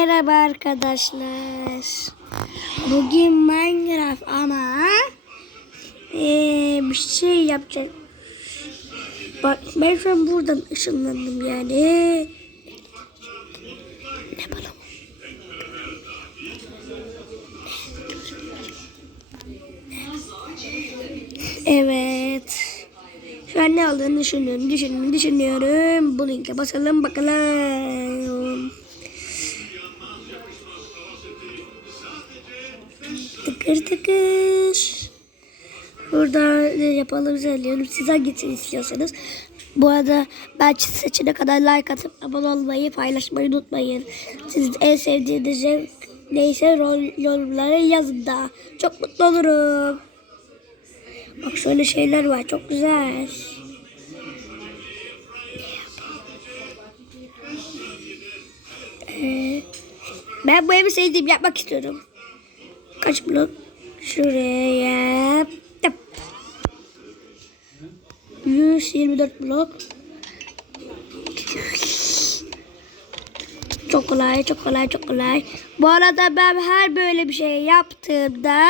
Merhaba arkadaşlar. Bugün Minecraft ama eee, bir şey yapacağız. Bak ben şu an buradan ışınlandım yani. Ne yapalım? Evet. Şu an ne aldığını düşünüyorum, düşünüyorum, düşünüyorum. Bu linke basalım bakalım. Tıkır tıkır. Burada yapalım söylüyorum. Siz hangisini istiyorsanız. Bu arada ben seçene kadar like atıp abone olmayı, paylaşmayı unutmayın. Siz en sevdiğiniz neyse rol, yorumlara yazın da. Çok mutlu olurum. Bak şöyle şeyler var. Çok güzel. Ee, ben bu evi sevdiğim yapmak istiyorum. Kaç blok? Şuraya yaptım. 124 blok. Çok kolay, çok kolay, çok kolay. Bu arada ben her böyle bir şey yaptığımda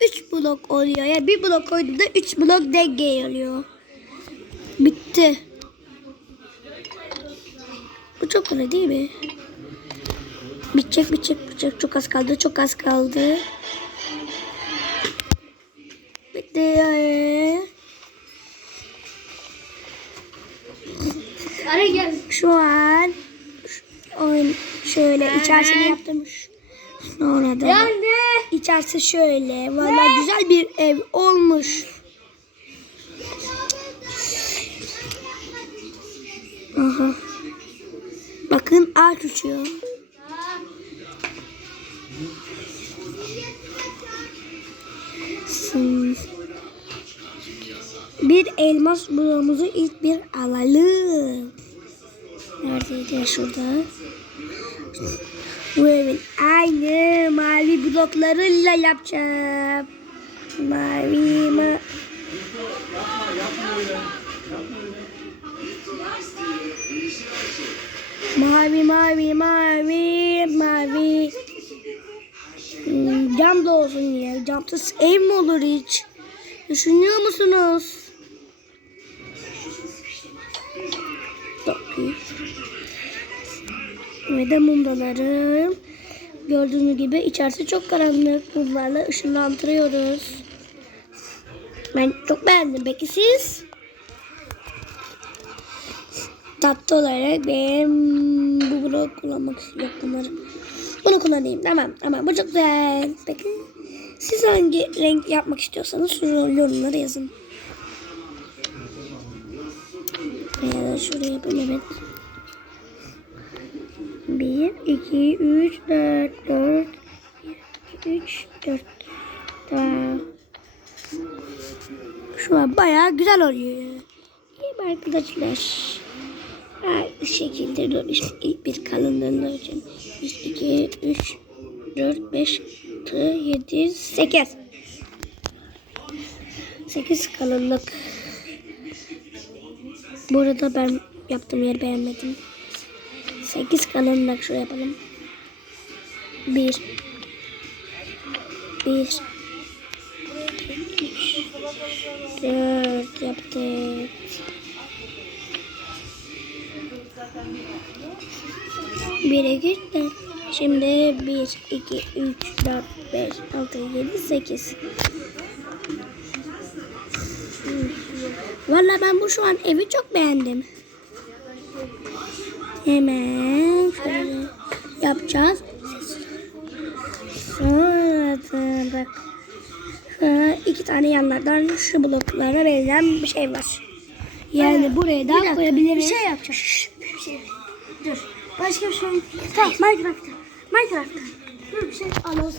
3 blok oluyor. Yani bir blok koyduğumda 3 blok denge oluyor. Bitti. Bu çok kolay değil mi? Bitecek, bitecek, bitecek. Çok az kaldı, çok az kaldı. Bitti. Ara gel. Şu an oyun şöyle içerisini yaptım. Sonra da Yani. içerisi şöyle. Vallahi güzel bir ev olmuş. Aha. Bakın ağaç uçuyor. Bir elmas bloğumuzu ilk bir alalım. Neredeydi şurada? Bu evin aynı mavi bloklarıyla yapacağım. Mavi ma Mavi mavi mavi mavi. Hmm, Cam da olsun ya. Camsız ev mi olur hiç? Düşünüyor musunuz? Dokuz. Ve de mumdalarım. Gördüğünüz gibi içerisi çok karanlık. Mumlarla ışınlandırıyoruz. Ben çok beğendim. Peki siz? Tatlı olarak ben bu bloğu kullanmak istiyorum. Bunu kullanayım. Tamam. Tamam. Bu çok güzel. Peki. Siz hangi renk yapmak istiyorsanız yorumlara yazın. Veya şuraya yapayım evet. 1, 2, 3, 4, 4, 3, 4. Tamam. Şu an bayağı güzel oluyor. İyi arkadaşlar? Aynı şekilde işte ilk bir kalınlığını ölçelim. 1, 2, 3, 4, 5, 6, 7, 8. 8 kalınlık. Bu arada ben yaptığım yeri beğenmedim. 8 kalınlık şuraya yapalım. 1 1 4 yaptık. Bire gitti. Şimdi 1, 2, 3, 4, 5, 6, 7, 8. Valla ben bu şu an evi çok beğendim. Hemen şöyle yapacağız. Sonra da bak. İki tane yanlardan şu bloklara verilen bir şey var. Yani buraya da koyabiliriz. Bir şey yapacağım. Bir şey. Dur. Başka bir şey. Tamam Minecraft'ta. Minecraft'ta. Dur bir şey. Anons.